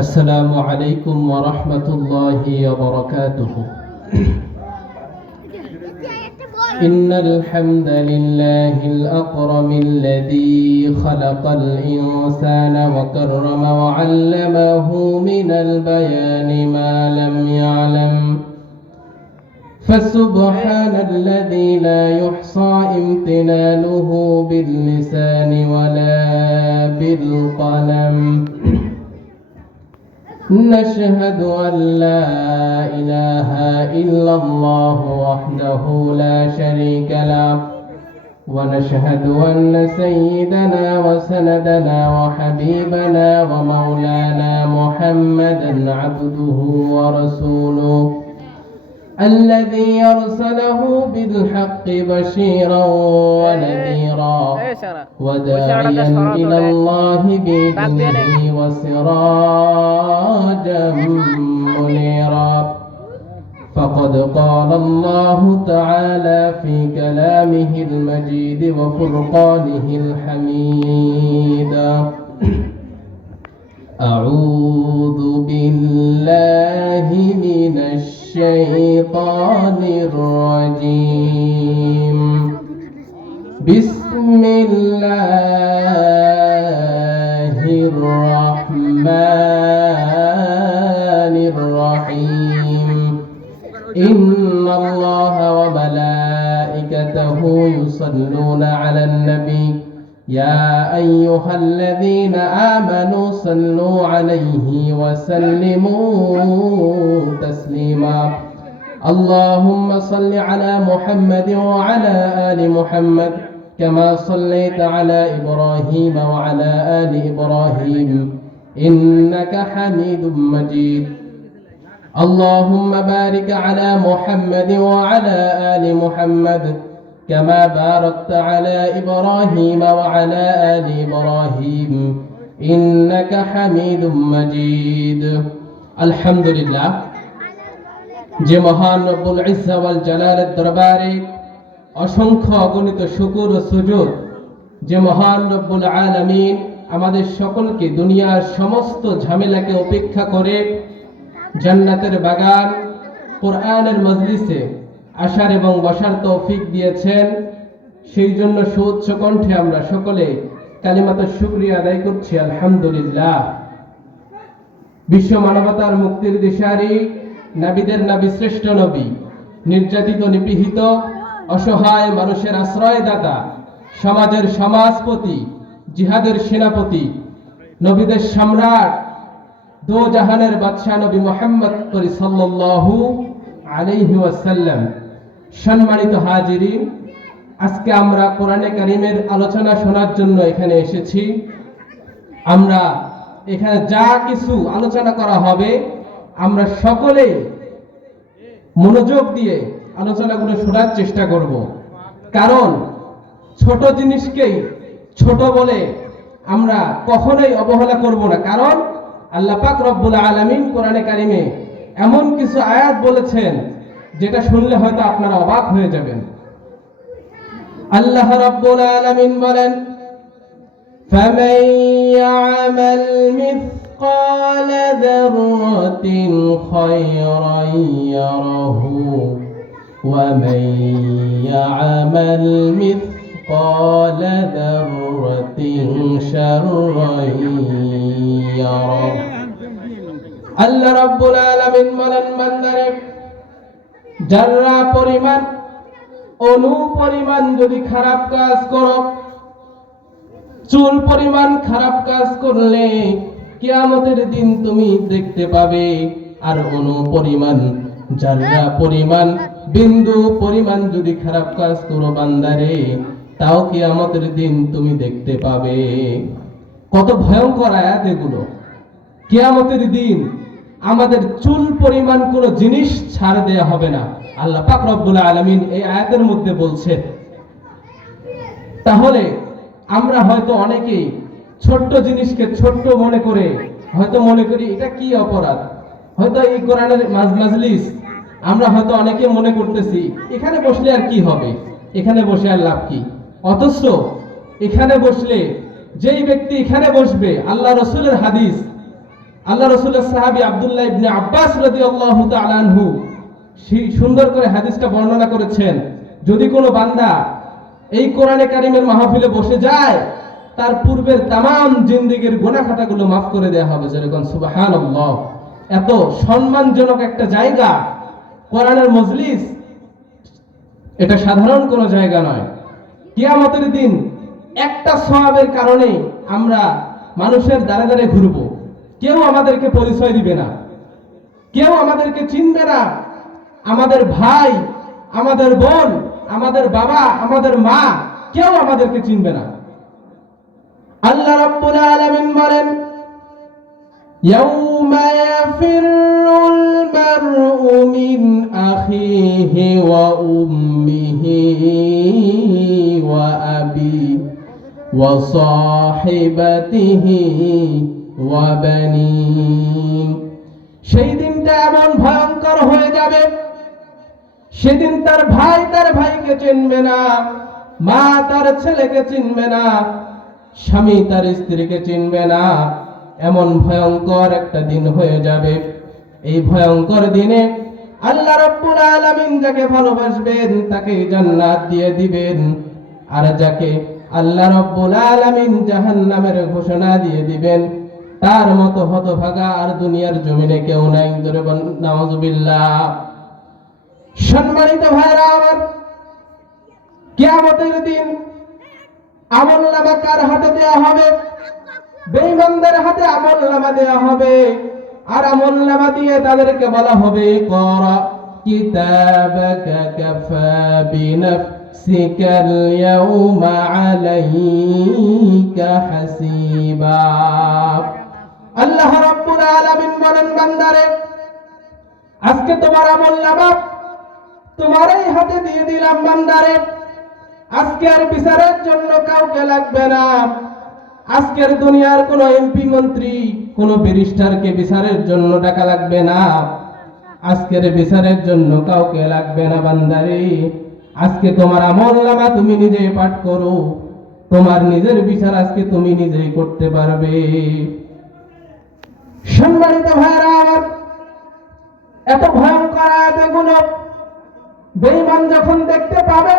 السلام عليكم ورحمة الله وبركاته. إن الحمد لله الأكرم الذي خلق الإنسان وكرم وعلمه من البيان ما لم يعلم، فسبحان الذي لا يحصى امتنانه باللسان ولا بالقلم. نشهد أن لا إله إلا الله وحده لا شريك له، ونشهد أن سيدنا وسندنا وحبيبنا ومولانا محمدا عبده ورسوله الذي أرسله بالحق بشيرا ونذيرا وداعيا إلى الله بإذنه وسراجا منيرا. فقد قال الله تعالى في كلامه المجيد وفرقانه الحميد: أعوذ بالله من الشيطان الرجيم. بسم الله الرحمن الرحيم. إن الله وملائكته يصلون على النبي يا أيها الذين آمنوا صلوا عليه وسلموا تسليما. اللهم صل على محمد وعلى آل محمد كما صليت على إبراهيم وعلى آل إبراهيم إنك حميد مجيد. اللهم بارك على محمد وعلى آل محمد كما باركت على إبراهيم وعلى آل إبراهيم إنك حميد مجيد. الحمد لله। যে মহান রব্বুল ইজ্জা ওয়াল জালালের দরবারে অসংখ্য অগণিত শুকর ও সুজুদ, যে মহান রব্বুল আলামিন আমাদের সকলকে দুনিয়ার সমস্ত ঝামেলাকে উপেক্ষা করে জান্নাতের বাগান কোরআনের মজলিসে আসার এবং বসার তৌফিক দিয়েছেন, সেই জন্য সুউচ্চ কণ্ঠে আমরা সকলে কালিমাতুশ শুকরিয়া আদায় করছি আলহামদুলিল্লাহ। বিশ্ব মানবতার মুক্তির দিশারি, নবীদের নবী, শ্রেষ্ঠ নবী, নির্যাতিত নিপীড়িত অসহায় মানুষের আশ্রয়দাতা, সমাজের সমাজপতি, জিহাদের সেনাপতি, নবীদের সম্রাট, দো জাহানের বাদশাহ নবী মুহাম্মদ সাল্লাল্লাহু আলাইহি ওয়াসাল্লাম। সম্মানিত হাজিরিন, আজকে আমরা কোরআনে কারীমের আলোচনা শোনার জন্য এখানে এসেছি। আমরা এখানে যা কিছু আলোচনা করা হবে আমরা সকলে মনোযোগ দিয়ে আলোচনাগুলো শোনার চেষ্টা করব, কারণ ছোট জিনিসকেই ছোট বলে আমরা কখনোই অবহেলা করব না। কারণ আল্লাহ পাক রব্বুল আলামিন কোরআনে কারীমে এমন কিছু আয়াত বলেছেন যেটা শুনলে হয়তো আপনারা অবাক হয়ে যাবেন। আল্লাহ রাব্বুল আলামিন বলেন: ফামান ইয়ামাল মিসকাল যাররাতিন খায়রান ইয়ারাহু ওয়া মান ইয়ামাল মিসকাল যাররাতিন শাররান ইয়ারাহু। আল্লাহ রাব্বুল আলামিন বলেন, বান্দারে, যারা পরিমাণ, অণু পরিমাণ যদি খারাপ কাজ করো, চুল পরিমাণ খারাপ কাজ করলে কিয়ামতের দিন তুমি দেখতে পাবে। আর অণু পরিমাণ, যারা পরিমাণ, বিন্দু পরিমাণ যদি খারাপ কাজ করো বান্দারে, তাও কিয়ামতের দিন তুমি দেখতে পাবে। কত ভয়ঙ্কর আয়াত এগুলো! কিয়ামতের দিন আমাদের চুল পরিমাণ কোনো জিনিস ছাড় দেয়া হবে না, আল্লাহ পাক রব্বুল আলামিন এই আয়াতের মধ্যে বলছেন। তাহলে আমরা হয়তো অনেকেই ছোট্ট জিনিসকে ছোট্ট মনে করে হয়তো মনে করি এটা কি অপরাধ, হয়তো এই কোরআনের মাজলিস আমরা হয়তো অনেকে মনে করতেছি এখানে বসলে আর কি হবে, এখানে বসে আর লাভ কি। অথচ এখানে বসলে যেই ব্যক্তি এখানে বসবে, আল্লাহ রাসূলের হাদিস, আল্লাহ রাসূলের সাহাবী আব্দুল্লাহ ইবনে আব্বাস রাদিয়াল্লাহু তাআলা আনহু সুন্দর করে হাদিসটা বর্ণনা করেছেন, যদি কোনো বান্দা এই কোরআনে কারিমের মাহফিলে বসে যায়, তার পূর্বের তামাম জিন্দেগীর গুনাহ খাতাগুলো মাফ করে দেওয়া হবে। যেরকম সুবহানাল্লাহ, এত সম্মানজনক একটা জায়গা কোরআনের মজলিস, এটা সাধারণ কোনো জায়গা নয়। কিয়ামতের দিন একটা সওয়াবের কারণে আমরা মানুষের দ্বারে দ্বারে ঘুরব, কেউ আমাদেরকে পরিচয় দিবে না, কেউ আমাদেরকে চিনবে না। আমাদের ভাই, আমাদের বোন, আমাদের বাবা, আমাদের মা, কেউ আমাদেরকে চিনবে না। আল্লাহ রাব্বুল আলামিন বলেন, ইয়াউমা ইয়াফিরুল মারউ মিন আখিহি ওয়া উম্মিহি ওয়া আবিহি ওয়া সাহিবাতিহি ওয়া বানিহি। সেই দিনটা এমন ভয়ঙ্কর হয়ে যাবে, সেদিন তার ভাই তার ভাইকে চিনবে না, মা তার ছেলেকে চিনবে না, স্বামী তার স্ত্রীকে চিনবে না। এমন ভয়ঙ্কর একটা দিন হয়ে যাবে। এই ভয়ঙ্কর দিনে আল্লাহ রাব্বুল আলামিন যাকে ভালোবাসবেন তাকে জান্নাত দিয়ে দিবেন, আর যাকে আল্লাহ রাব্বুল আলামিন জাহান্নামের ঘোষণা দিয়ে দিবেন, তার মতো হতভাগা আর দুনিয়ার জমিনে কেউ নাই। জোরে বলেন নাউজুবিল্লাহ। সম্মানিত ভাইরা আমার, কিয়ামতের দিন আমলনামা কার হাতে দেয়া হবে? বেঈমানদের হাতে আমলনামা দেয়া হবে। আর আমলনামা দিয়ে তাদেরকে বলা হবে, করা কিতাবাকা কাফা বিনাফসিকাল ইয়াউমা আলাইকা হাসিবা। আল্লাহ রাব্বুল আলামিন বলেন, বান্দারে, আজকে তোমার আমলনামা তোমারই হাতে দিয়ে দিলাম। বান্দারে, আজকে আর বিচারের জন্য কাউকে লাগবে না। আজকের দুনিয়ার কোনো এমপি, মন্ত্রী, কোনো ব্যারিস্টারকে বিচারের জন্য টাকা লাগবে না। আজকের বিচারের জন্য কাউকে লাগবে না। বান্দারে, আজকে তোমার আমলনামা তুমি নিজেই পাঠ করো, তোমার নিজের বিচার আজকে তুমি নিজেই করতে পারবে। সম্মানিত ভাইরা আমার, এত ভয়ঙ্কর আয়াতগুলো বেঈমান যখন দেখতে পাবে,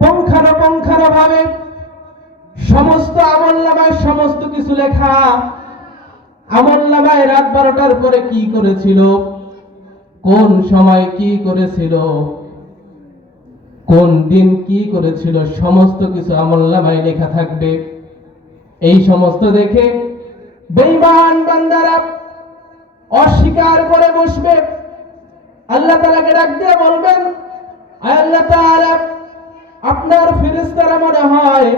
পুঙ্খানুপুঙ্খানুভাবে সমস্ত আমলনামায় সমস্ত কিছু লেখা। আমলনামায় রাত 12টার পরে কি করেছিল, কোন সময় কি করেছিল, কোন দিন কি করেছিল, সমস্ত কিছু আমলনামায় লেখা থাকবে। এই সমস্ত দেখে বেঈমান বান্দারা অস্বীকার করে বসবে। আল্লাহ তাআলাকে ডাক দিয়ে বলবেন, আল্লাহ তাআলা, আপনার ফেরেশতারা মনে হয়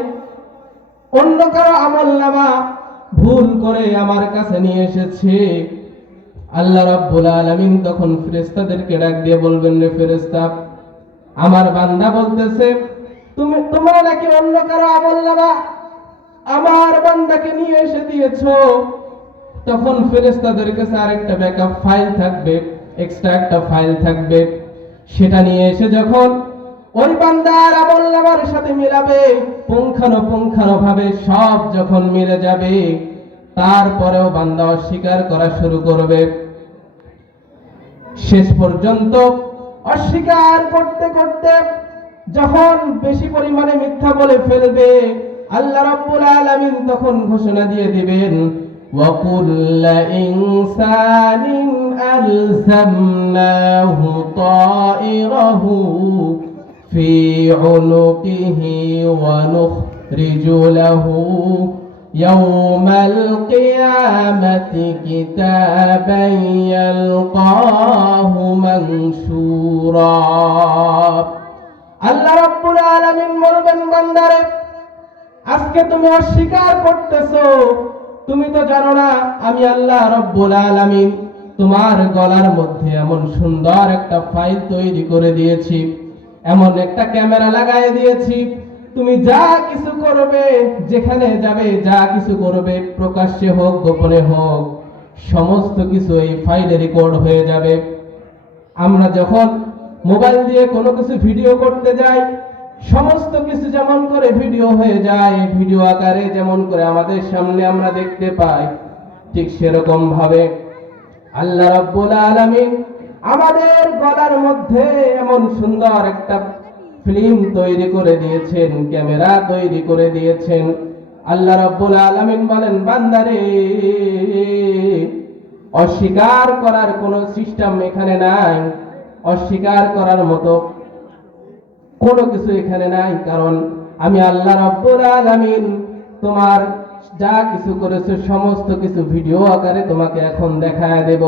অন্য কারো আমলনামা ভুল করে আমার কাছে নিয়ে এসেছে। আল্লাহ রাব্বুল আলামিন তখন ফেরেশতাদেরকে ডাক দিয়ে বলবেন, রে ফেরেশতা, আমার বান্দা বলতেছে তোমরা নাকি অন্য কারো আমলনামা আমার বান্দাকে নিয়ে এসে দিয়েছো। তখন ফেরেশতাদের কাছে আরেকটা ব্যাকআপ ফাইল থাকবে, এক্সট্রা একটা ফাইল থাকবে। সেটা নিয়ে এসে যখন ওই বান্দার আমলনামার সাথে মিলাবে, পুঙ্খানুপুঙ্খানুভাবে সব যখন মিলে যাবে, তারপরেও বান্দা অস্বীকার করা শুরু করবে। শেষ পর্যন্ত অস্বীকার করতে করতে যখন বেশি পরিমাণে মিথ্যা বলে ফেলবে, আল্লাহ রাব্বুল আলামিন তখন ঘোষণা দিয়ে দিবেন, ওয়া কুল্লা ইনসানিন আলজামনাহু তাইরাহু ফি উনুকিহি ওয়া নুখরিজু লাহু ইয়াওমাল কিয়ামাতি কিতাবান ইয়ালকাহু মানশুরা। আল্লাহ রাব্বুল আলামিন বলবেন, বান্দারে, আজকে তুমি অস্বীকার করতেছো, তুমি তো জানো না আমি আল্লাহ রাব্বুল আলামিন তোমার গলার মধ্যে এমন সুন্দর একটা ফাইল তৈরি করে দিয়েছি, এমন একটা ক্যামেরা লাগাই দিয়েছি। তুমি যা কিছু করবে, যেখানে যাবে, যা কিছু করবে, প্রকাশ্যে হোক গোপনে হোক, সমস্ত কিছু এই ফাইলে রেকর্ড হয়ে যাবে। আমরা যখন মোবাইল দিয়ে কোনো কিছু ভিডিও করতে যাই, সমস্ত কিছু যেমন করে ভিডিও হয়ে যায়, ভিডিও আকারে যেমন করে আমাদের সামনে আমরা দেখতে পাই, ঠিক সেরকম ভাবে আল্লাহ রাব্বুল আলামিন আমাদের গলার মধ্যে এমন সুন্দর একটা ফিল্ম তৈরি করে দিয়েছেন, ক্যামেরা তৈরি করে দিয়েছেন। আল্লাহ রাব্বুল আলামিন বলেন, বান্দারে, অস্বীকার করার কোনো সিস্টেম এখানে নাই, অস্বীকার করার মতো কোনো কিছু এখানে নাই। কারণ আমি আল্লাহ রাব্বুল আলামিন তোমার যা কিছু করেছো সমস্ত কিছু ভিডিও আকারে তোমাকে এখন দেখায় দেব।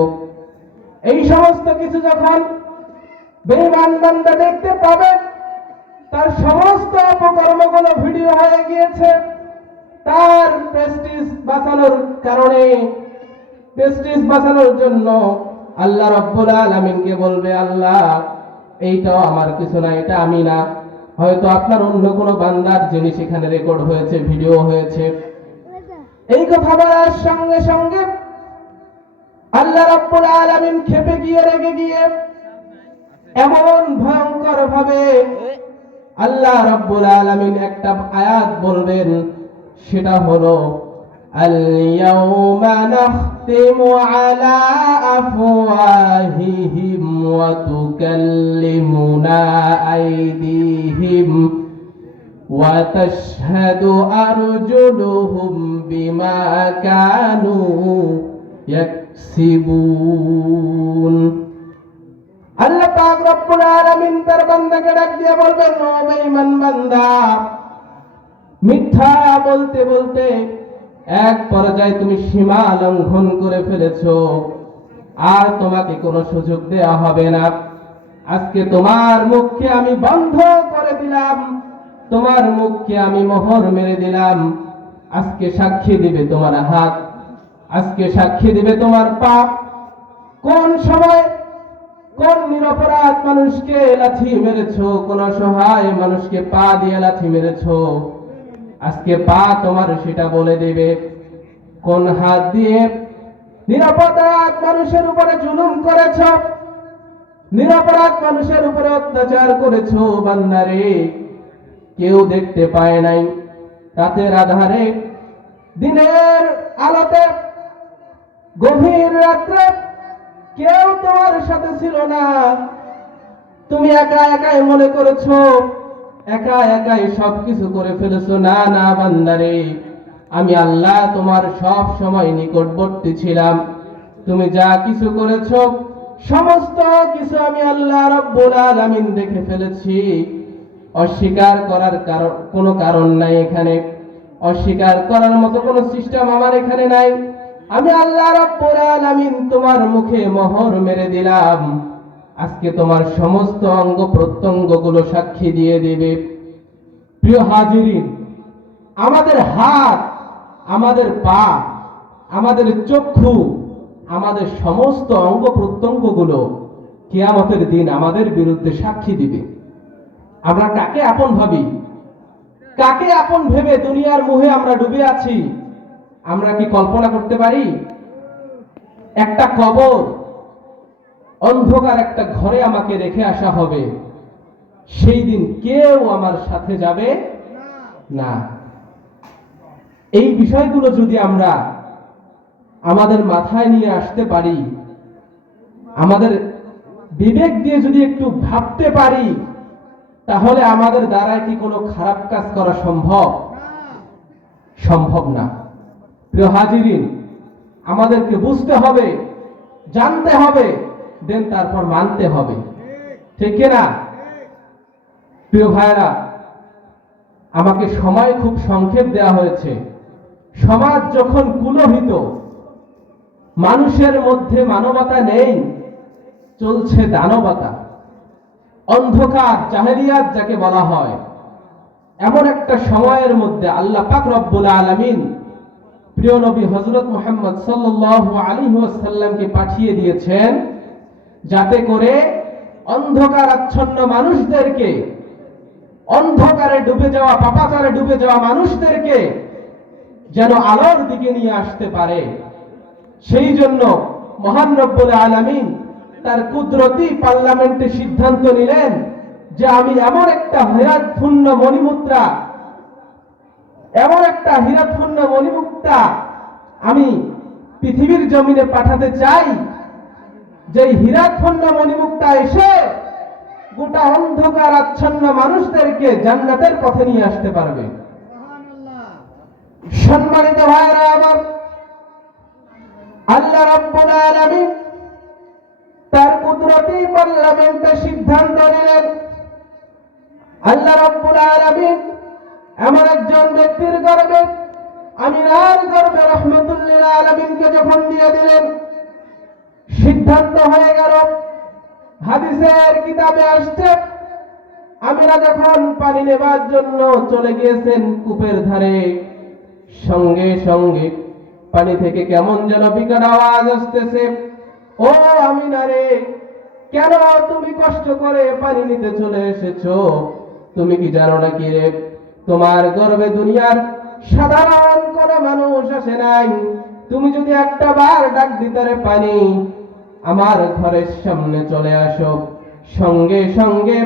এই সমস্ত কিছু যখন বেঈমান বান্দা দেখতে পাবে, তার সমস্ত অপকর্মগুলো ভিডিও হয়ে গিয়েছে, তার প্রেস্টিজ বাঁচানোর কারণে, প্রেস্টিজ বাঁচানোর জন্য আল্লাহ রাব্বুল আলামিনকে বলবে, আল্লাহ এইটাও আমার কিছু না, এটা আমি না, হয়তো আপনার অন্য কোনো বান্দার জিনিস এখানে রেকর্ড হয়েছে, ভিডিও হয়েছে। এই কথা বলার সঙ্গে সঙ্গে আল্লাহ রাব্বুল আলামিন ক্ষেপে গিয়ে, রেগে গিয়ে এমন ভয়ঙ্কর ভাবে আল্লাহ রাব্বুল আলামিন একটা আয়াত বলবেন, সেটা হলো আল-ইয়াউমা নাখতিমু আলা আফওয়াহিহিম ওয়া তুকাল্লিমুনা আইদিহিম ওয়া তাশহাদু আরজুলুহুম বিমা কানু ইয়াকসিবুন। আল্লাহ পাক রব্বুল আলামিন তার বান্দাকে ডাক দিয়ে বলবেন, ও বেঈমান বান্দা, মিথ্যা বলতে বলতে এক পর্যায়ে তুমি সীমা লঙ্ঘন করে ফেলেছো, আর তোমাকে কোনো সুযোগ দেয়া হবে না। আজকে তোমার মুখকে আমি বন্ধ করে দিলাম, তোমার মুখকে আমি মোহর মেরে দিলাম। আজকে সাক্ষী দিবে তোমার হাত, আজকে সাক্ষী দিবে তোমার পা। কোন সময় কোন নিরপরাধ মানুষকে লাথি মেরেছো, কোন অসহায় মানুষকে পা দিয়ে লাথি মেরেছো, আজকে পা তোমার সেটা বলে দেবে। কোন হাত দিয়ে নিরপরাধ মানুষের উপরে জুলুম করেছো, নিরপরাধ মানুষের উপরে অত্যাচার করেছো, বান্দারে কেউ দেখতে পায় নাই। রাতের আধারে, দিনের আলোতে, গভীর রাত্রে কেউ তোমার সাথে ছিল না। তুমি একা একাই মনে করেছো, একা একাই সবকিছু করে ফেলেছো। না না বান্দারে, আমি আল্লাহ তোমার সব সময় নিকটবর্তী ছিলাম। তুমি যা কিছু করেছো সমস্ত কিছু আমি আল্লাহ রাব্বুল আলামিন দেখে ফেলেছি। অস্বীকার করার কোনো কারণ নাই এখানে, অস্বীকার করার মতো কোনো সিস্টেম আমার এখানে নাই। আমি আল্লাহ রাব্বুল আলামিন তোমার মুখে মোহর মেরে দিলাম। আজকে তোমার সমস্ত অঙ্গ প্রত্যঙ্গগুলো সাক্ষী দিয়ে দিবে। প্রিয় হাজিরিন, আমাদের হাত, আমাদের পা, আমাদের চক্ষু, আমাদের সমস্ত অঙ্গ প্রত্যঙ্গগুলো কিয়ামতের দিন আমাদের বিরুদ্ধে সাক্ষী দিবে। আমরা কাকে আপন ভাবি, কাকে আপন ভেবে দুনিয়ার মোহে আমরা ডুবে আছি, আমরা কি কল্পনা করতে পারি? একটা কবর, অন্ধকার একটা ঘরে আমাকে রেখে আসা হবে, সেই দিন কেউ আমার সাথে যাবে না। এই বিষয়গুলো যদি আমরা আমাদের মাথায় নিয়ে আসতে পারি, আমাদের বিবেক দিয়ে যদি একটু ভাবতে পারি, তাহলে আমাদের দ্বারা কি কোনো খারাপ কাজ করা সম্ভব? সম্ভব না। প্রিয় হাজিরিন, আমাদেরকে বুঝতে হবে, জানতে হবে, দেন তারপর মানতে হবে, ঠিক কিনা? প্রিয় ভাইরা, আমাকে সময় খুব সংক্ষেপ দেওয়া হয়েছে। সমাজ যখন কুলহিত, মানুষের মধ্যে মানবতা নেই, চলছে দানবতা, অন্ধকার, জাহেলিয়াত যাকে বলা হয়, এমন একটা সময়ের মধ্যে আল্লাহ পাক রব্বুল আলামিন প্রিয় নবী হযরত মুহাম্মদ সাল্লাল্লাহু আলাইহি ওয়াসাল্লামকে পাঠিয়ে দিয়েছেন, যাতে করে অন্ধকার আচ্ছন্ন মানুষদেরকে, অন্ধকারে ডুবে যাওয়া, পাপাচারে ডুবে যাওয়া মানুষদেরকে যেন আলোর দিকে নিয়ে আসতে পারে। সেই জন্য মহান রব্বুল আলামিন তার কুদরতি পার্লামেন্টে সিদ্ধান্ত নিলেন যে আমি এমন একটা হীরাতপূর্ণ মণিমুদ্রা, এমন একটা হীরাতপূর্ণ মণিমুক্তা আমি পৃথিবীর জমিনে পাঠাতে চাই, যে হীরাখণ্ড মণিমুক্তা এসে গোটা অন্ধকার আচ্ছন্ন মানুষদেরকে জান্নাতের পথে নিয়ে আসতে পারবে। সম্মানিত ভাইরা আমার, আল্লাহ রাব্বুল আলামিন তার কুদরতি পার্লামেন্টে সিদ্ধান্ত নিলেন। আল্লাহ রাব্বুল আলামিন এমন একজন ব্যক্তির গর্ভে, আমিনার গর্ভে রাহমাতুল লিল আলামিনকে যখন দিয়ে দিলেন, সিদ্ধান্ত হয়ে গেল। হাদিসের কিতাবে আসছে, আমিনা যখন পানি নেবার জন্য চলে গিয়েছেন কূপের ধারে, সঙ্গে সঙ্গে পানি থেকে কেমন যেন বিকট আওয়াজ আসতেছে, ও আমিনা রে, কেন তুমি কষ্ট করে পানি নিতে চলে এসেছো? তুমি কি জানো না কি রে, তোমার গর্ভে দুনিয়ার সাধারণ কোন মানুষ আসে নাই। তুমি যদি একটা বার ডাক দিতে রে পানি, আমার ঘরের সামনে চলে আসো, সঙ্গে সঙ্গে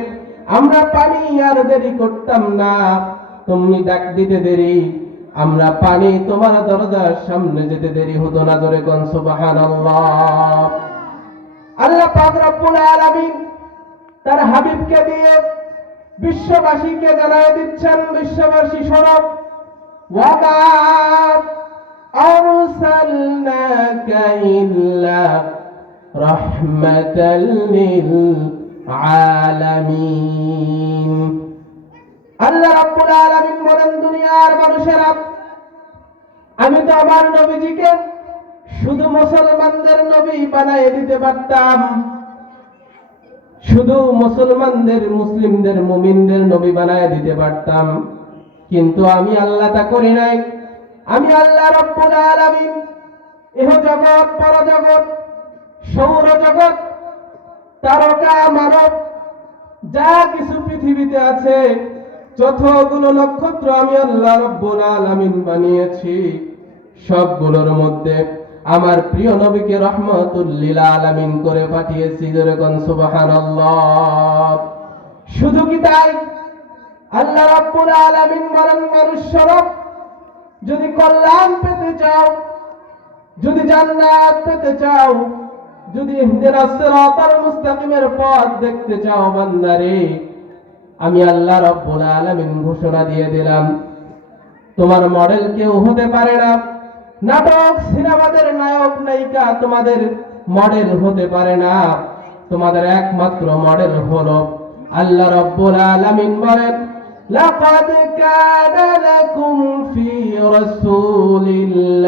আমরা পানি আর দেরি করতাম না। তুমি ডাক দিতে দেরি, আমরা পানি তোমার দরজার সামনে যেতে দেরি হতো না। জোরে কোন সুবহানাল্লাহ। আল্লাহ পাক রব্বুল আলামিন তার হাবিবকে দিয়ে বিশ্ববাসীকে জানায় দিচ্ছেন, বিশ্ববাসী শোনো, ওয়া মা আরসালনাকা ইল্লা রাহমাতাল লিল আলামিন। আল্লাহ রাব্বুল আলামিন বলেন, দুনিয়ার মানুষেরা, আমি তো আমার নবীজিকে শুধু মুসলমানদের নবী বানায় দিতে পারতাম, শুধু মুসলমানদের, মুসলিমদের, মুমিনদের নবী বানায় দিতে পারতাম, কিন্তু আমি আল্লাহ তা করি নাই। আমি আল্লাহ রাব্বুল আলামিন ইহ জগৎ, পরজগৎ, সৌরজগৎ, তারকা, মানব, যা কিছু পৃথিবীতে আছে, যতগুলো নক্ষত্র আমি আল্লাহ রাব্বুল আলামিন বানিয়েছি, সবগুলোর মধ্যে আমার প্রিয় নবীকে রহমাতুল লিল আলামিন করে পাঠিয়েছি। জোরে কোন সুবহানাল্লাহ। শুধু কি তাই? আল্লাহ রাব্বুল আলামিন বলেন, মানুষরা যদি কল্যাণ পেতে চাও, যদি জান্নাত পেতে চাও, যদি ইহদিনাস সিরাতাল মুস্তাকিমের পথ দেখতে চাও বান্দারে, আমি আল্লাহ রাব্বুল আলামিন ঘোষণা দিয়ে দিলাম, তোমার মডেল কেউ হতে পারে না। নাটক সিনেমাদের নায়ক নায়িকা তোমাদের মডেল হতে পারে না। তোমাদের একমাত্র মডেল হলো আল্লাহ রাব্বুল আলামিন বলেন, লাকাদ কানা লাকুম ফি রাসূলিল্লাহি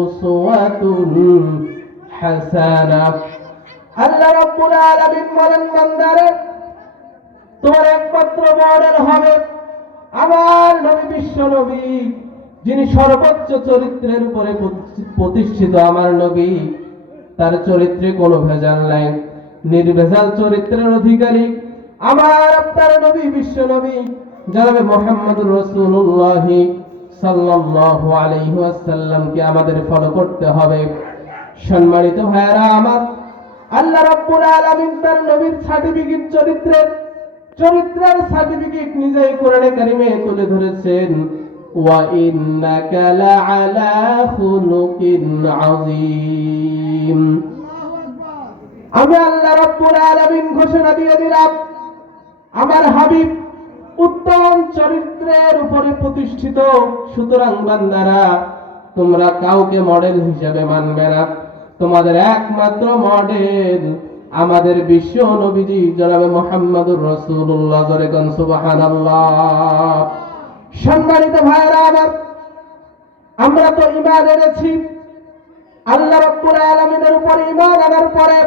উসওয়াতুন হাসানাহ। আল্লাহ রাব্বুল আলামিন বলেন, বান্দারে, তোমার একমাত্র মডেল হবে আমার নবী, বিশ্ব নবী, যিনি সর্বোচ্চ চরিত্রের উপরে প্রতিষ্ঠিত। আমার নবী, তার চরিত্রে কোনো ভেজাল নাই, নির্ভেজাল চরিত্রের অধিকারী আমার আপনার নবী, বিশ্ব নবী জনাবে মুহাম্মদুর রাসূলুল্লাহ সাল্লাল্লাহু আলাইহি ওয়াসাল্লামকে আমাদের ফলো করতে হবে। সম্মানিত ভাইরা আমার, আল্লাহ রাব্বুল আলামিন তার নবীর সার্টিফিকেট, চরিত্রের সার্টিফিকেট নিজেই কোরআনে কারিমে তুলে ধরেছেন, ওয়া ইন্নাকা লাআলা খুলুকিন আযীম। আমি আল্লাহ রাব্বুল আলামিন ঘোষণা দিয়ে দিলাম, আমার হাবিব উত্তম চরিত্রের উপরে প্রতিষ্ঠিত। সুতরাং বান্দারা, তোমরা কাউকে মডেল হিসেবে মানবে না। তোমাদের একমাত্র মডেল আমাদের বিশ্ব নবীজি জনাবে মুহাম্মদুর রাসূলুল্লাহ। জোরে কোন সুবহানাল্লাহ। সম্মানিত ভাইরা আমার, আমরা তো ঈমান এনেছি। আল্লাহ রাব্বুল আলামিনের উপরে ঈমান আনার পরে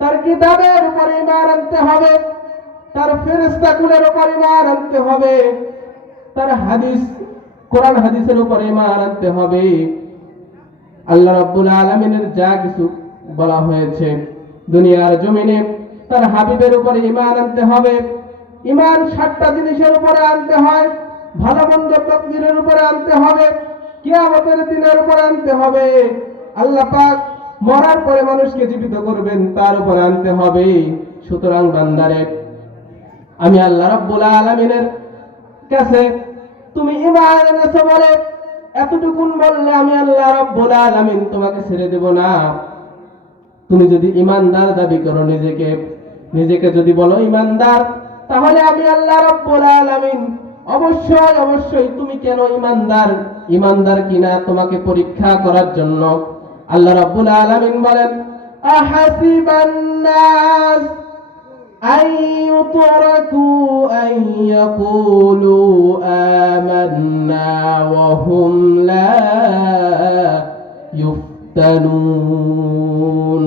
তার কিতাবের উপরে ঈমান আনতে হবে, তার ফেরেশতাকুলের উপরে ঈমান আনতে হবে, তার হাদিস, কোরআন হাদিসের উপরে ঈমান আনতে হবে। আল্লাহ রাব্বুল আলামিনের যা কিছু বলা হয়েছে দুনিয়ার জমিনে, তার হাবিবের উপরে ঈমান আনতে হবে। ঈমান 7টা জিনিসের উপরে আনতে হয়। ভালো মন্দ তাকদীরের উপরে আনতে হবে, কিয়ামতের দিনের উপরে আনতে হবে, আল্লাহ পাক মরার পরে মানুষকে জীবিত করবেন, তার উপরে আনতে হবে। সুতরাং বান্দারে, আমি আল্লাহ রাব্বুল আলামিনের কাছে তুমি ঈমান এনেছো বলে এতটুকুন বললে আমি আল্লাহ রাব্বুল আলামিন তোমাকে ছেড়ে দেব না। তুমি যদি ঈমানদার দাবি করো, নিজেকে যদি বলো ঈমানদার, তাহলে আমি আল্লাহ রাব্বুল আলামিন অবশ্যই তুমি কেন ঈমানদার কিনা তোমাকে পরীক্ষা করার জন্য আল্লাহ রাব্বুল আলামিন বলেন, আহাসিবান নাস আন ইউতরাকু আন ইয়াকুলু আমান্না ওয়া হুম লা ইফতানুন।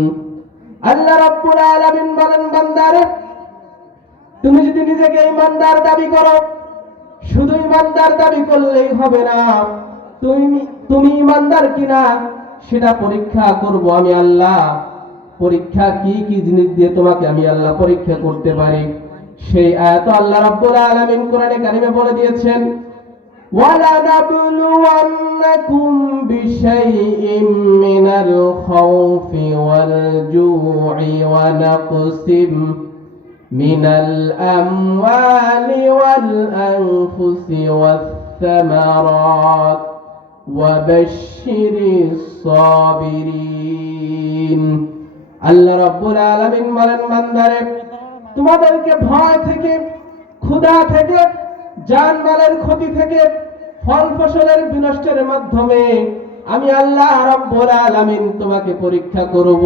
আল্লাহ রাব্বুল আলামিন বলেন, বান্দারে, তুমি যদি নিজেকে ঈমানদার দাবি করো, শুধু ঈমানদার দাবি করলেই হবে না, তুমি ঈমানদার কিনা সেটা পরীক্ষা করব আমি আল্লাহ। পরীক্ষা কি কি জিনিস দিয়ে তোমাকে আমি আল্লাহ পরীক্ষা করতে পারি, সেই আয়াত আল্লাহ রাব্বুল আলামিন কোরআনে কারিমে বলে দিয়েছেন, وَلَنَبْلُوَنَّكُمْ بِشَيْءٍ مِّنَ الْخَوْفِ وَالْجُوعِ وَنَقْصٍ مِّنَ الْأَمْوَالِ وَالْأَنفُسِ وَالثَّمَرَاتِ وَبَشِّرِ الصَّابِرِينَ। আল্লাহ রাব্বুল আলামিন বলেন, বান্দারে, তোমাদেরকে ভয় থেকে, ক্ষুধা থেকে, জানমালের ক্ষতি থেকে, ফল ফসলের বিনষ্টের মাধ্যমে আমি আল্লাহ রাব্বুল আলামিন তোমাকে পরীক্ষা করব,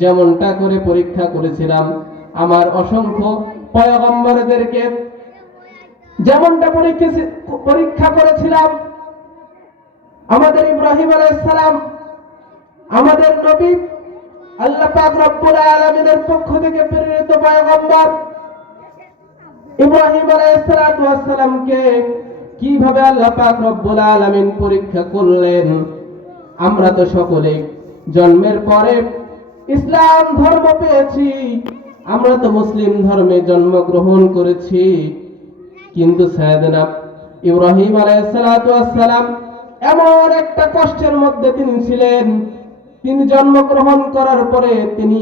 যেমনটা করে পরীক্ষা করেছিলাম আমার অসংখ্য পয়গম্বরদেরকে, যেমনটা পরীক্ষা করেছিলাম আমাদের ইব্রাহিম আলাইহিস সালাম, আমাদের নবী, আল্লাহ পাক রব্বুল আলামিনের পক্ষ থেকে প্রেরিত পয়গম্বর ইব্রাহিম আলাইহিস সালামকে কিভাবে আল্লাহ পাক রব্বুল আলামিন পরীক্ষা করলেন। আমরা তো সকলে জন্মের পরে ইসলাম ধর্ম পেয়েছি, আমরা তো মুসলিম ধর্মে জন্মগ্রহণ করেছি, কিন্তু সাইয়েদনা ইব্রাহিম আলাইহিস সালাম এমন একটা কষ্টের মধ্যে তিনি ছিলেন। তিনি জন্মগ্রহণ করার পরে তিনি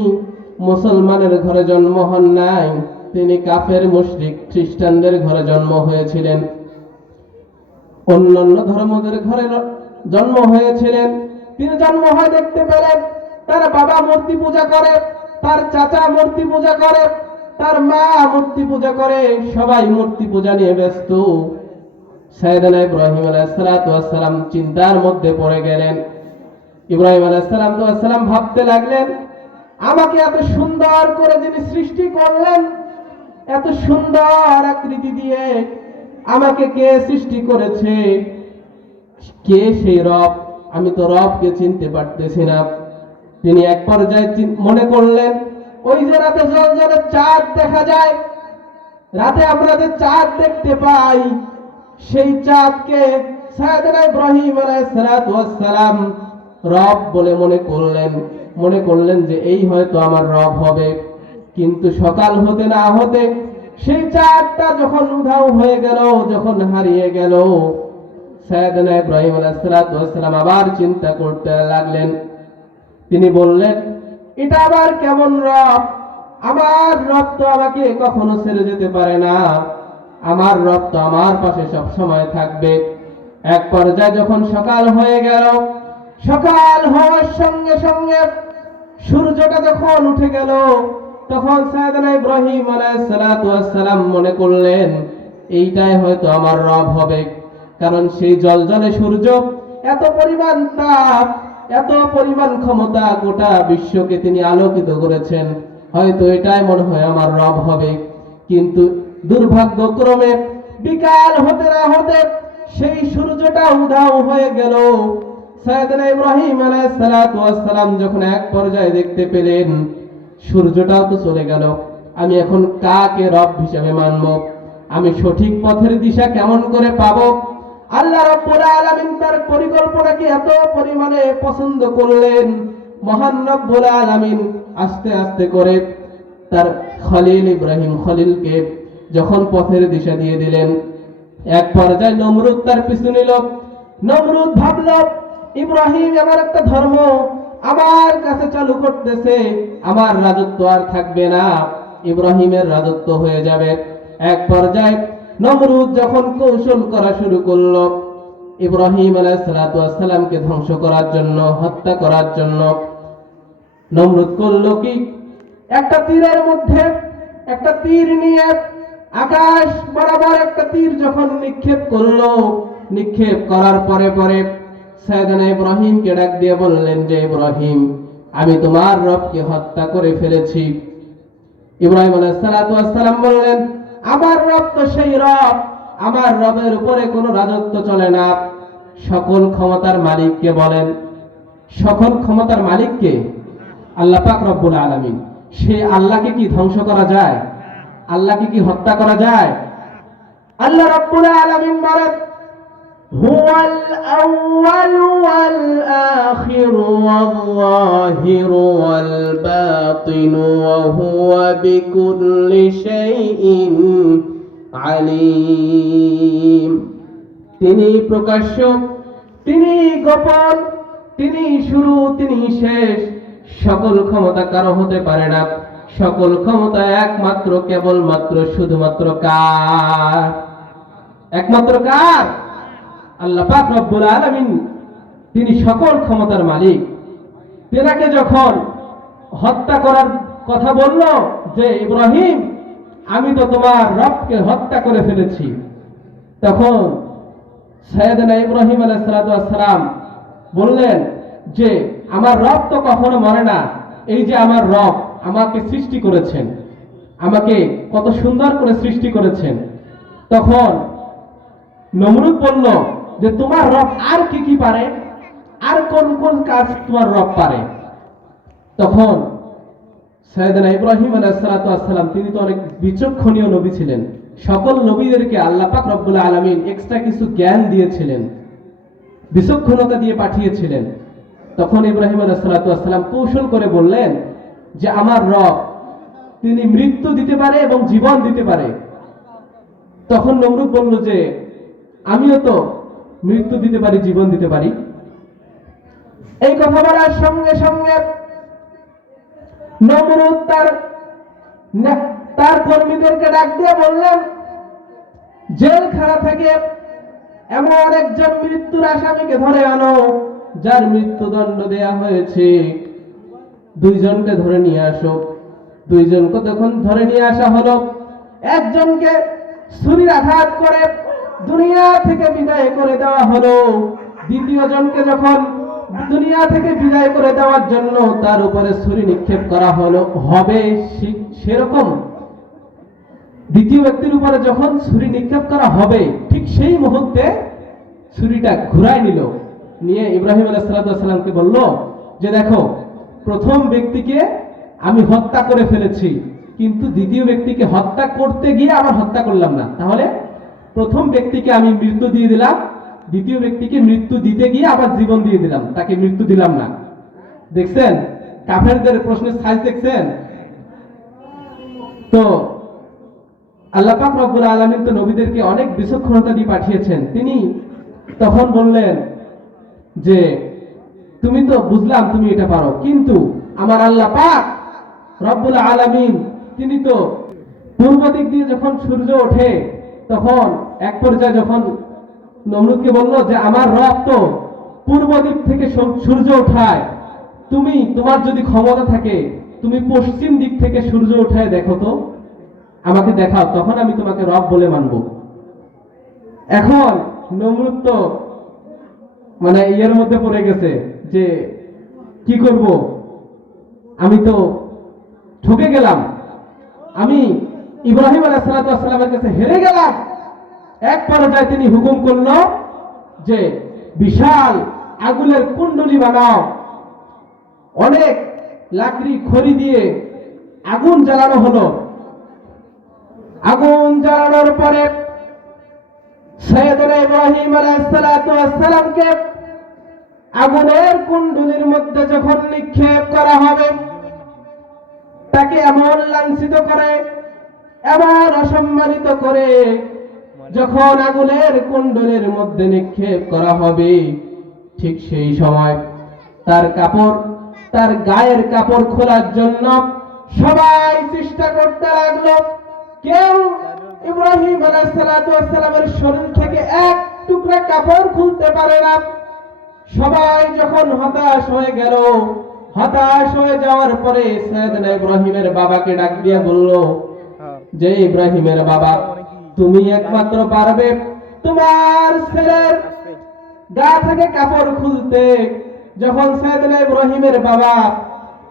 মুসলমানের ঘরে জন্ম হন নাই, তিনি কাফের মুশরিক খ্রিস্টানদের ঘরে জন্ম হয়েছিলেন, অন্যান্য ধর্মদের ঘরে জন্ম হয়েছিলেন। তিনি জন্ম হয়ে দেখতে পেলেন তার বাবা মূর্তি পূজা করে, তার চাচা মূর্তি পূজা করে, তার মা মূর্তি পূজা করে, সবাই মূর্তি পূজা নিয়ে ব্যস্ত। সাইয়েদনা ইব্রাহিম আলাইহিস সালাম চিন্তার মধ্যে পড়ে গেলেন। ইব্রাহিম আলাইহিস সালাম ভাবতে লাগলেন, আমাকে এত সুন্দর করে যিনি সৃষ্টি করলেন, এত সুন্দর আকৃতি দিয়ে আমাকে কে সৃষ্টি করেছে, কে সেই রব? আমি তো রবকে চিনতে পারতেছি না। তিনি এক পর্যায়ে মনে করলেন, ওই যে রাতে জ্বলজ্বলে চাঁদ দেখা যায়, রাতে আমরা যে চাঁদ দেখতে পাই, সেই চাঁদকে সাইয়েদনা ইব্রাহিম আলাইহিস সালাম রব বলে মনে করলেন যে এই হয়তো আমার রব হবে। কিন্তু সকাল হতে না হতে সেই চাঁদটা যখন উধাও হয়ে গেল, যখন হারিয়ে গেল, সাইয়েদনা ইব্রাহিম আলাইহিস সালাম আবার চিন্তা করতে লাগলেন। তিনি বললেন, এটা আবার কেমন রব? আমার রব তো আমাকে কখনো ছেড়ে যেতে পারে না, আমার রব তো আমার পাশে সব সময় থাকবে। এক পর্যায়ে যখন সকাল হয়ে গেল, সকাল হওয়ার সঙ্গে সঙ্গে সূর্যটা যখন উঠে গেল, তখন সাইয়েদনা ইব্রাহিম আলাইহিস সালাম মনে করলেন, এইটাই হয়তো আমার রব হবে। কারণ সেই জ্বলজ্বলে সূর্য, এত পরিমাণ তাপ, এত পরিমাণ ক্ষমতা, গোটা বিশ্বকে তিনি আলোকিত করেছেন, হয়তো এটাই মনে হয় আমার রব হবে। কিন্তু দুর্ভাগ্যক্রমে বিকাল হতে না হতে সেই সূর্যটা উধাও হয়ে গেল। সাইয়েদনা ইব্রাহিম আলাইহিস সালাম যখন এক পর্যায়ে দেখতে পেলেন সূর্যটাও তো চলে গেল, আমি এখন কাকে রব হিসেবে মানব? আমি সঠিক পথের দিশা কেমন করে পাবো? আল্লাহ রাব্বুল আলামিন তার পরিকল্পনাকে এত পরিমাণে পছন্দ করলেন, মহান রব্বুল আলামিন আস্তে আস্তে করে তার খলিল ইব্রাহিম খলিলকে যখন পথের দিশা দিয়ে দিলেন, এক পর্যায়ে নমরুদ তার পিছু নিল। নমরুদ ভাবল, ইব্রাহিম এমন একটা ধর্ম আমার কাছে চালু করতেছে, আমার রাজত্ব আর থাকবে না, ইব্রাহিমের রাজত্ব হয়ে যাবে। এক পর্যায়ে নমরুদ যখন কৌশল করা শুরু করলো, ইব্রাহিম আলাইহিস সালামকে ধ্বংস করার জন্য, হত্যা করার জন্য নমরুদ করলো কি, একটা তীরের মধ্যে একটা তীর নিয়ে আকাশ বরাবর একটা তীর যখন নিক্ষেপ করলো, নিক্ষেপ করার পরে পরে সাইয়েদনা ইব্রাহিমকে ডাক দিয়ে বললেন যে ইব্রাহিম, আমি তোমার রবকে হত্যা করে ফেলেছি। ইব্রাহিম আলাইহিস সালাম বললেন, আমার রব তো সেই রব, আমার রবের উপরে কোনো রাজত্ব চলে না। সকল ক্ষমতার মালিককে বলেন, সকল ক্ষমতার মালিককে আল্লাহ পাক রব্বুল আলামিন। সেই আল্লাহকে কি ধ্বংস করা যায়? আল্লাহকে কি হত্যা করা যায়? আল্লাহ রব্বুল আলামিন বলেন, হুয়াল আউয়ালু ওয়াল আখিরু ওয়াল যাহিরু ওয়াল বাতিনু ওয়া হুয়া বিকুল্লি শাইইন আলিম। তিনি প্রকাশ্য, তিনি গোপন, তিনি শুরু, তিনি শেষ। সকল ক্ষমতা কারো হতে পারে না। সকল ক্ষমতা একমাত্র, কেবলমাত্র, শুধুমাত্র কার? একমাত্র কার? আল্লাহ পাক রব্বুল আলামিন। তিনি সকল ক্ষমতার মালিক। তেনাকে যখন হত্যা করার কথা বলল যে ইব্রাহিম, আমি তো তোমার রবকে হত্যা করে ফেলেছি, তখন সাইয়েদনা ইব্রাহিম আলাইহিস সালাম বললেন যে আমার রব তো কখনো মরে না। এই যে আমার রব আমাকে সৃষ্টি করেছেন, আমাকে কত সুন্দর করে সৃষ্টি করেছেন। তখন নমরুদ বলল যে তোমার রব আর কি কি পারে, আর কোন কোন কাজ তোমার রব পারে? তখন সাইয়েদনা ইব্রাহিম আলাইহিস সালাম, তিনি তো অনেক বিচক্ষণীয় নবী ছিলেন। সকল নবীদেরকে আল্লাহ পাক রব্বুল আলামিন এক্সট্রা কিছু জ্ঞান দিয়েছিলেন, বিচক্ষণতা দিয়ে পাঠিয়েছিলেন। তখন ইব্রাহিম আলাইহিস সালাম কৌশল করে বললেন যে আমার রব, তিনি মৃত্যু দিতে পারে এবং জীবন দিতে পারে। তখন নমরুদ বলল যে আমিও তো মৃত্যু দিতে পারি, জীবন দিতে পারি। এই কথা বলার সঙ্গে সঙ্গে নমরুদ তার কর্মীদেরকে ডাক দিয়ে বললেন, জেলখানা থেকে এমন একজন মৃত্যুর আসামিকে ধরে আনো, যার মৃত্যুদণ্ড দেয়া হয়েছে। দুইজনকে ধরে নিয়ে আসো। দুইজনকে তখন ধরে নিয়ে আসা হলো। একজনকে ছুরির আঘাত করে দুনিয়া থেকে বিদায় করে দেওয়া হলো। দ্বিতীয় জনকে যখন দুনিয়া থেকে বিদায় করে দেওয়ার জন্য তার উপরে ছুরি নিক্ষেপ করা হবে, সেরকম দ্বিতীয় ব্যক্তির উপরে যখন ছুরি নিক্ষেপ করা হবে, ঠিক সেই মুহূর্তে ছুরিটা ঘুরায় নিল, নিয়ে ইব্রাহিম আলাইহিস সালামকে বলল যে দেখো, প্রথম ব্যক্তিকে আমি হত্যা করে ফেলেছি, কিন্তু দ্বিতীয় ব্যক্তিকে হত্যা করতে গিয়ে আবার হত্যা করলাম না। তাহলে প্রথম ব্যক্তিকে আমি মৃত্যু দিয়ে দিলাম, দ্বিতীয় ব্যক্তিকে মৃত্যু দিতে গিয়ে আবার জীবন দিয়ে দিলাম, তাকে মৃত্যু দিলাম না। দেখছেন কাফেরদের প্রশ্নের সাইজ দেখছেন? তো আল্লাহ পাক রব্বুল আলামিন তো নবীদেরকে অনেক বিচক্ষণতা দিয়ে পাঠিয়েছেন। তিনি তখন বললেন যে তুমি তো বুঝলাম তুমি এটা পারো, কিন্তু আমার আল্লাহ পাক রব্বুল আলামিন তিনি তো পূর্ব দিক দিয়ে যখন সূর্য ওঠে, তখন এক পর্যায়ে যখন নমরুদকে বলল যে আমার রব তো পূর্ব দিক থেকে সূর্য ওঠায়, তুমি তোমার যদি ক্ষমতা থাকে তুমি পশ্চিম দিক থেকে সূর্য ওঠায় দেখো তো, আমাকে দেখাও, তখন আমি তোমাকে রব বলে মানব। এখন নমরুদ তো মানে ইয়ের মধ্যে পড়ে গেছে যে কি করব, আমি তো ঠকে গেলাম, আমি ইব্রাহিম আলাইহিস সালামের কাছে হেরে গেলাম। এক পর্যায়ে তিনি হুকুম করলো যে বিশাল আগুনের কুণ্ডলী বানাও। অনেক লাকড়ি খড়ি দিয়ে আগুন জ্বালানো হলো। আগুন জ্বালানোর পরে সাইয়েদনা ইব্রাহিম আলাইহিস সালামকে আগুনের কুণ্ডলীর মধ্যে যখন নিক্ষেপ করা হবে, তাকে এমন লাঞ্ছিত করে, এমন অসম্মানিত করে যখন আগুনের কুণ্ডলীর মধ্যে নিক্ষেপ করা হবে, ঠিক সেই সময় তার গায়ের কাপড় খোলার জন্য সবাই চেষ্টা করতে লাগলো। কেউ ইব্রাহিম আলাইহিস সালামের শরীর থেকে এক টুকরা কাপড় খুলতে পারে না। সবাই যখন হতাশ হয়ে গেল, হতাশ হয়ে যাওয়ার পরে সাইয়েদনা ইব্রাহিমের বাবাকে ডাক দিয়ে বলল যে ইব্রাহিমের বাবা, তুমি একমাত্র পারবে তোমার ছেলের গা থেকে কাপড় খুলতে। যখন সাইয়েদনা ইব্রাহিমের বাবা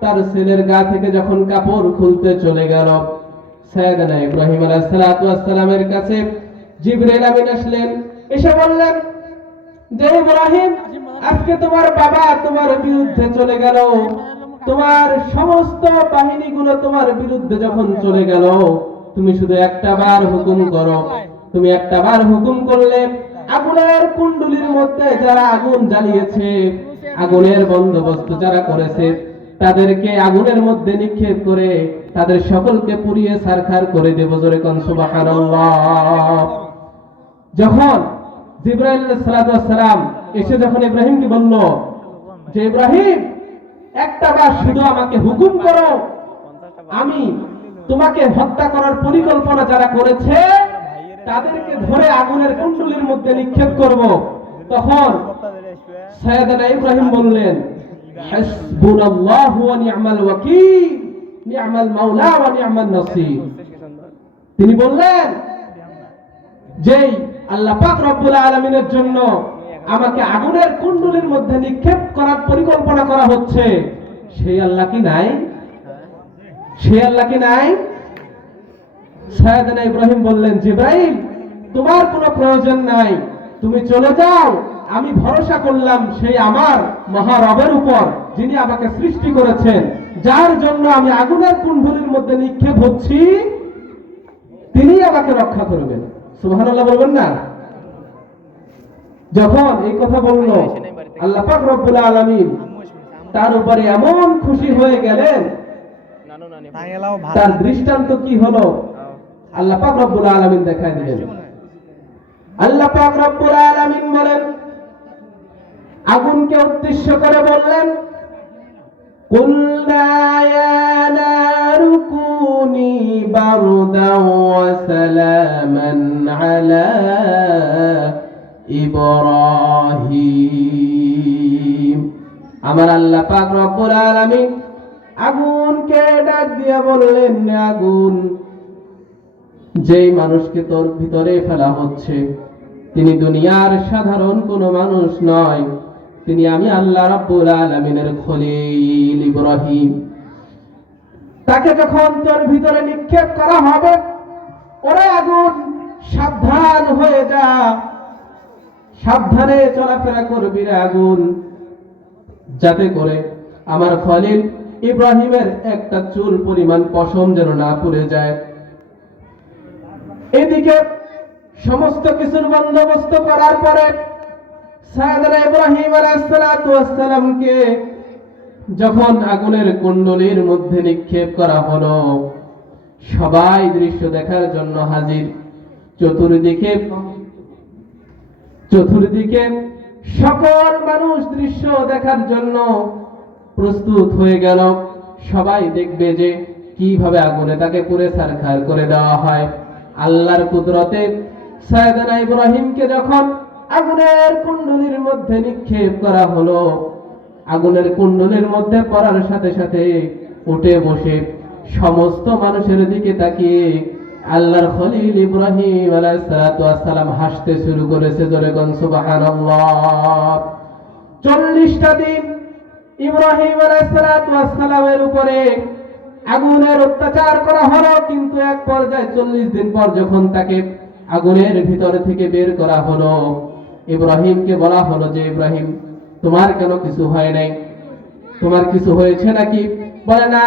তার ছেলের গা থেকে যখন কাপড় খুলতে চলে গেল, সাইয়েদনা ইব্রাহিম আলাইহিস সালাতু ওয়াস সালামের কাছে জিবরাইল আমিন আসলেন, এসে বললেন যে ইব্রাহিম, আজকে তোমার বাবা তোমার বিরুদ্ধে চলে গেল, তোমার সমস্ত বাহিনীগুলো তোমার বিরুদ্ধে যখন চলে গেল, তুমি শুধু একটা বার হুকুম করো। তুমি একটা বার হুকুম করলে আগুনের কুণ্ডুলির মধ্যে যারা আগুন জ্বালিয়েছে, আগুনের বন্দোবস্ত যারা করেছে, তাদেরকে আগুনের মধ্যে নিক্ষেপ করে তাদের সকলকে পুড়িয়ে ছারখার করে দেব। জোরে কোন সুবহানাল্লাহ। যখন জিবরাইল আলাইহিস সালাতু ওয়াস সালাম এসে যখন ইব্রাহিমকে বলল যে ইব্রাহিম, একটা বার শুধু আমাকে হুকুম করো, আমি তোমাকে হত্যা করার পরিকল্পনা যারা করেছে তাদেরকে ধরে আগুনের কুণ্ডুলির মধ্যে নিক্ষেপ করব। তখন সাইয়েদনা ইব্রাহিম বললেন, হাসবুনাল্লাহু ওয়া নি'মাল ওয়াকিল, নি'মাল মাওলা ওয়া নি'মান নাসির। তিনি বললেন, যেই আল্লাহ পাক রব্বুল আলামিনের জন্য আমাকে আগুনের কুণ্ডুলির মধ্যে নিক্ষেপ করার পরিকল্পনা করা হচ্ছে, সেই আল্লাহ কি নাই? সেই আল্লাহ কি নাই? সাইয়েদনা ইব্রাহিম বললেন, জিবরাইল, তোমার কোনো প্রয়োজন নাই, তুমি চলে যাও। আমি ভরসা করলাম সেই আমার মহারবের উপর, যিনি আমাকে সৃষ্টি করেছেন, যার জন্য আমি আগুনের কুণ্ডুলির মধ্যে নিক্ষেপ হচ্ছি, তিনি আমাকে রক্ষা করবেন। সুবহানাল্লাহ বলবেন না? যখন এই কথা বলল, আল্লাহ পাক রব্বুল আলামিন তার উপরে এমন খুশি হয়ে গেলেন। তার দৃষ্টান্ত কি হলো আল্লাহ পাক রব্বুল আলামিন দেখায় দিলেন। আল্লাহ পাক রব্বুল আলামিন বলেন, আগুনকে উদ্দেশ্য করে বললেন, কুলনা ইয়া নারু কুনি বারদান ওয়া সালামান আলা ইব্রাহিম। আমার আল্লাহ পাক রব্বুল আলামিন আগুনকে ডাক দিয়ে বললেন, আগুন, যেই মানুষকে তোর ভিতরে ফেলা হচ্ছে তিনি দুনিয়ার সাধারণ কোনো মানুষ নয়, তিনি আমি আল্লাহ রাব্বুল আলামিনের খলিল ইব্রাহিম। তাকে যখন তোর ভিতরে নিক্ষেপ করা হবে, ওরে আগুন, সাবধান হয়ে যা, সাবধানে চলাফেরা করবি রে আগুন, যাতে করে আমার খলিল ইব্রাহিমের একটা চুল পরিমাণ পশম যেন না পুড়ে যায়। এদিকে সমস্ত কিছুর বন্দোবস্ত করার পরে সাইয়েদনা ইব্রাহিম আলাইহিস সালাতু ওয়াস সালামকে যখন আগুনের কুণ্ডলীর মধ্যে নিক্ষেপ করা হলো, সবাই দৃশ্য দেখার জন্য হাজির। চতুর্দিকে সকল মানুষ দৃশ্য দেখার জন্য প্রস্তুত হয়ে গেল। সবাই দেখবে যে কিভাবে আগুনে তাকে পুড়ে ছারখার করে দেওয়া হয়। আল্লাহর কুদরতে সাইয়েদনা ইব্রাহিমকে যখন আগুনের কুণ্ডলীর মধ্যে নিক্ষেপ করা হলো, আগুনের কুণ্ডলীর মধ্যে পড়ার সাথে সাথে উঠে বসে সমস্ত মানুষের দিকে তাকিয়ে আল্লাহর খলিল ইব্রাহিম আলাইহিস সালাতু ওয়াস সালাম হাসতে শুরু করেছে। জোরে কোন সুবহানাল্লাহ। 40টা দিন ইব্রাহিম আলাইহিস সালাতু ওয়াস সালামের উপরে আগুনের অত্যাচার করা হলো, কিন্তু এক পর্যায়ে 40 দিন পর যখন তাকে আগুনের ভিতর থেকে বের করা হলো, ইব্রাহিমকে বলা হলো যে ইব্রাহিম, তোমার কেন কিছু হয় নাই? তোমার কিছু হয়েছে নাকি? বলে না।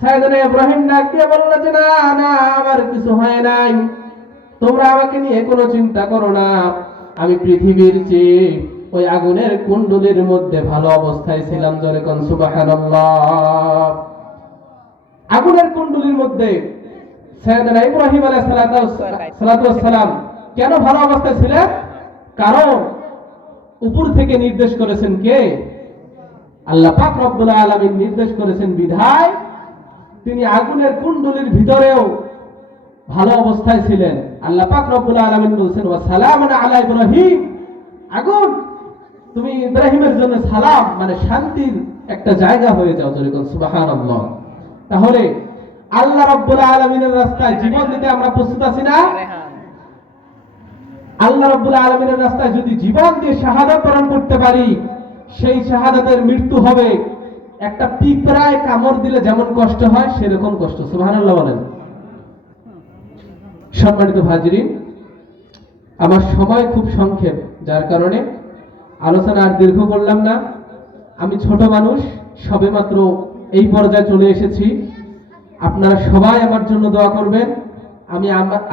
সাইয়েদনা ইব্রাহিম ডাক দিয়ে বলল যে না না, আমার কিছু হয় নাই, তোমরা আমাকে নিয়ে কোনো চিন্তা করো না, আমি পৃথিবীর চেয়ে ওই আগুনের কুণ্ডলীর মধ্যে ভালো অবস্থায় ছিলাম। জোরে কোন সুবহানাল্লাহ। আগুনের কুণ্ডলীর মধ্যে সাইয়েদনা ইব্রাহিম আলাইহিস সালাতু ওয়াস সালাম কেন ভালো অবস্থায় ছিলেন? কারণ উপর থেকে নির্দেশ করেছেন কে? আল্লাহ পাক রব্বুল আলামিন নির্দেশ করেছেন বিধায় তিনি আগুনের কুণ্ডলীর ভিতরেও ভালো অবস্থায় ছিলেন। আল্লাহ পাক রব্বুল আলামিন বলছেন ওয়া সালামুন আলা ইব্রাহিম, আগুন তুমি ইব্রাহিমের জন্য সালাম, মানে শান্তির একটা জায়গা হয়ে যাও। যেরকম সুবহানাল্লাহ। তাহলে আল্লাহ রাব্বুল আলামিনের রাস্তায় জীবন দিতে আমরা প্রস্তুত আছি না? আল্লাহ রাব্বুল আলামিনের রাস্তায় যদি জীবন দিয়ে শাহাদাত বরণ করতে পারি, সেই শাহাদাতের মৃত্যু হবে একটা পিঁপড়ায় কামড় দিলে যেমন কষ্ট হয় সেরকম কষ্ট। সুবহানাল্লাহ বলেন। সম্মানিত হাজিরিন, আমার সময় খুব সংক্ষেপ, যার কারণে আলোচনা আর দীর্ঘ করলাম না। আমি ছোট মানুষ, সবেমাত্র এই পর্যায়ে চলে এসেছি। আপনারা সবাই আমার জন্য দোয়া করবেন। আমি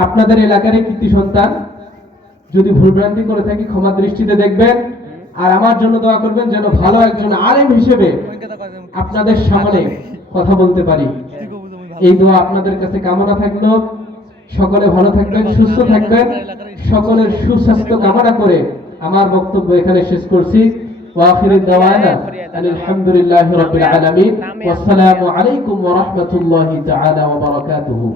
আপনাদের এলাকারই কৃতি সন্তান, যদি ভুলভ্রান্তি করে থাকি ক্ষমা দৃষ্টিতে দেখবেন। আর আমার জন্য দোয়া করবেন যেন ভালো একজন আলেম হিসেবে আপনাদের সামনে কথা বলতে পারি। এই দোয়া আপনাদের কাছে কামনা থাকলো। সকলে ভালো থাকবেন, সুস্থ থাকবেন। সকলের সুস্বাস্থ্য কামনা করে আমার বক্তব্য এখানে শেষ করছি। ওয়া আখিরু দাওয়ানা আলহামদুলিল্লাহি রাব্বিল আলামিন। ওয়া আসসালামু আলাইকুম ওয়া রাহমাতুল্লাহি তাআলা ওয়া বারাকাতুহু।